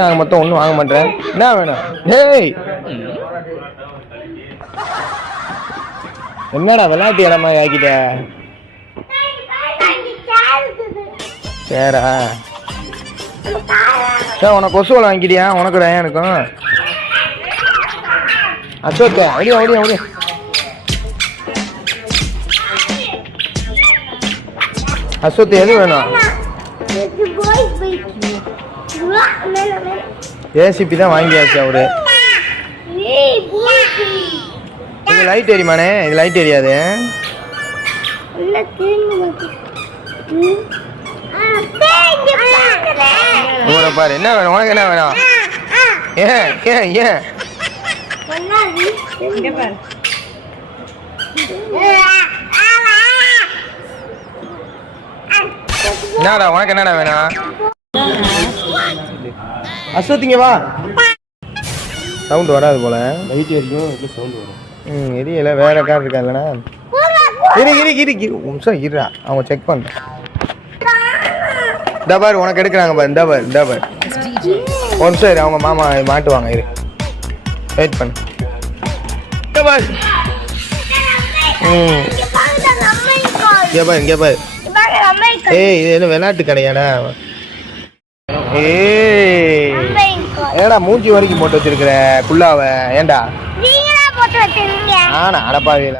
நாங்கள் மொத்தம் ஒன்றும் வாங்க மாட்டேன். என்ன வேணும்? ஏய் என்னடா விளையாட்டு இடமா ஆக்கிட்ட? சேரா. சார் உனக்கு கொசுவலை வாங்கிட்டியா? உனக்கு எனக்கும். அசோக்க அப்படியே அப்படியே அப்படியே அசோத்து எது வேணும்? ஏசிபி தான் வாங்கியாச்சு அவரு. இது லைட் எரியுமானே இது லைட் எரியாது. ஊரை பாரு. என்ன வேணும்? உனக்கு என்ன வேணும்? ஏன்? ஏன்? ஏன்? என்னடா உனக்கு என்னடா வேணும்? அஸ்வத்திங்க வா. சவுண்ட் வராது போல. லைட் எரியும் இல்லை சவுண்ட் வரும்? ம் எரியல வேற கார் இருக்கா இல்லைண்ணா இரு இரு இரு இரு நிமிஷம் இருடா அவங்க செக் பண்ணுறேன் இந்த பாரு உனக்கு எடுக்கிறாங்க பாரு இந்த பாரு இந்த பாரு. ஒரு நிமிஷம் இரு அவங்க மாமா மாட்டுவாங்க இரு. வெயிட் பண்ணு. இந்த பாரு. ம். இங்கே பாரு இங்கே பாரு. ஏய் இது என்ன விளையாட்டு கடையாடா? ஏய். ஏடா மூஞ்சி வரைக்கும் போட்டு வச்சிருக்கிற குள்ளாவ வச்சிருக்கீங்க. ஆனா அடப்பாவில